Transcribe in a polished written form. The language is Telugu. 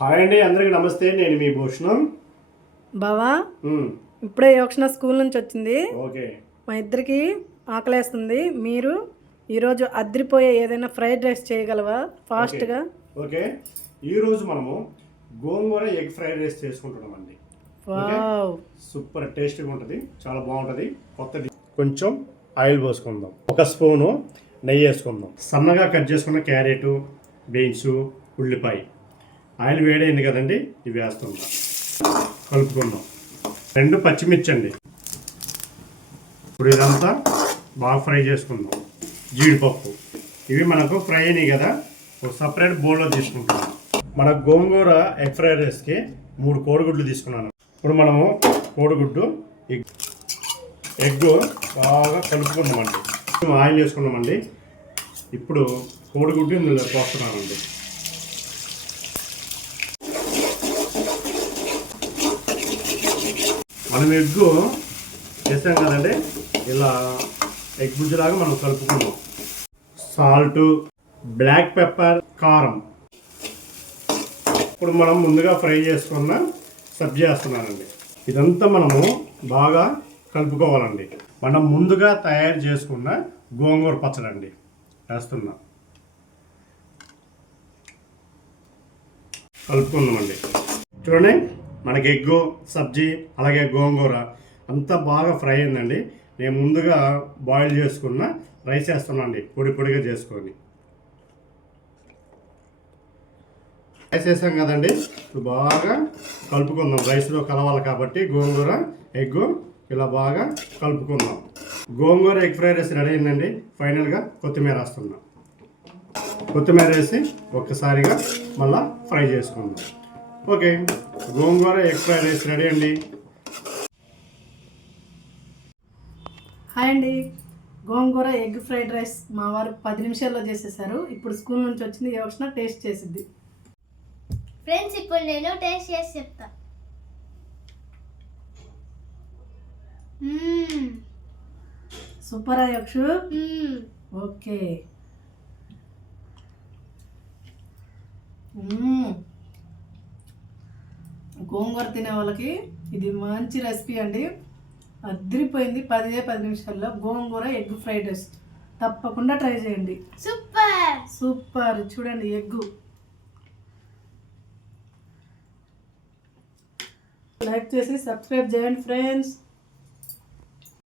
హాయ్ అండి, అందరికి నమస్తే. నేను మీ భూషణం. బావా ఇప్పుడే యోక్షణ స్కూల్ నుంచి వచ్చింది. ఓకే, మా ఇద్దరికి ఆకలేస్తుంది. మీరు ఈరోజు అద్రిపోయే ఏదైనా ఫ్రైడ్ రైస్ చేయగలవా ఫాస్ట్గా? ఓకే. ఈరోజు మనము గోంగూర ఎగ్ ఫ్రైడ్ రైస్ చేసుకుంటున్నామండి. వావ్, సూపర్ టేస్టీగా ఉంటుంది, చాలా బాగుంటుంది. కొత్తది. కొంచెం ఆయిల్ పోసుకుందాం, ఒక స్పూను నెయ్యి వేసుకుందాం, సన్నగా కట్ చేసుకున్న క్యారెట్, బీన్స్, ఉల్లిపాయ. ఆయిల్ వేడైంది కదండి, ఇవి వేస్తుందాం, కలుపుకుందాం. 2 పచ్చిమిర్చి అండి. ఇప్పుడు ఇదంతా బాగా ఫ్రై చేసుకుందాం. జీడిపప్పు, ఇవి మనకు ఫ్రై అయినాయి కదా, ఒక సపరేట్ బౌల్లో తీసుకుంటున్నాం. మన గోంగూర ఎగ్ ఫ్రైడ్ రైస్కి 3 కోడిగుడ్లు తీసుకున్నాను. ఇప్పుడు మనము కోడిగుడ్డు ఎగ్ బాగా కలుపుకున్నామండి. ఆయిల్ వేసుకున్నామండి. ఇప్పుడు కోడిగుడ్డు ఇందులో పోస్తున్నామండి. మనం ఎగ్గు వేసాం కదండి, ఇలా ఎగ్ బుజ్జిలాగా మనం కలుపుకున్నాం. సాల్ట్, బ్లాక్ పెప్పర్, కారం. ఇప్పుడు మనం ముందుగా ఫ్రై చేసుకున్న సబ్జీ వేస్తున్నానండి. ఇదంతా మనము బాగా కలుపుకోవాలండి. మనం ముందుగా తయారు చేసుకున్న గోంగూర పచ్చడి అండి వేస్తున్నా, కలుపుకుందామండి. చూడండి, మనకి ఎగ్గు, సబ్జీ, అలాగే గోంగూర అంతా బాగా ఫ్రై అయిందండి. నేను ముందుగా బాయిల్ చేసుకున్న రైస్ వేస్తున్నాను అండి, పొడి పొడిగా చేసుకొని. రైస్ వేసాం కదండి, ఇప్పుడు బాగా కలుపుకుందాం. రైస్లో కలవాలి కాబట్టి గోంగూర ఎగ్గు ఇలా బాగా కలుపుకుందాం. గోంగూర ఎగ్ ఫ్రైడ్ రైస్ రెడీ అయిందండి. ఫైనల్గా కొత్తిమీర వేస్తున్నాం. కొత్తిమీర వేసి ఒక్కసారిగా మళ్ళీ ఫ్రై చేసుకుందాం. ఓకే, గోంగూర ఎగ్ ఫ్రైడ్ రైస్ రెడీ అండి. హాయ్ అండి, గోంగూర ఎగ్ ఫ్రైడ్ రైస్ మా వారు 10 నిమిషాల్లో చేసేసారు. ఇప్పుడు స్కూల్ నుంచి వచ్చింది, యోక్షణ టేస్ట్ చేసిద్ది. ఫ్రెండ్స్, ఇప్పుడు నేను టేస్ట్ చేసి చెప్తా. సూపరా యోక్షు? ఓకే. గోంగూర తినే వాళ్ళకి ఇది మంచి రెసిపీ అండి. అదిరిపోయింది. 10 నిమిషాల్లో గోంగూర ఎగ్ ఫ్రైడ్ రైస్ తప్పకుండా ట్రై చేయండి. Super super. చూడండి, ఎగ్గు. లైక్ చేసి సబ్స్క్రైబ్ చేయండి ఫ్రెండ్స్.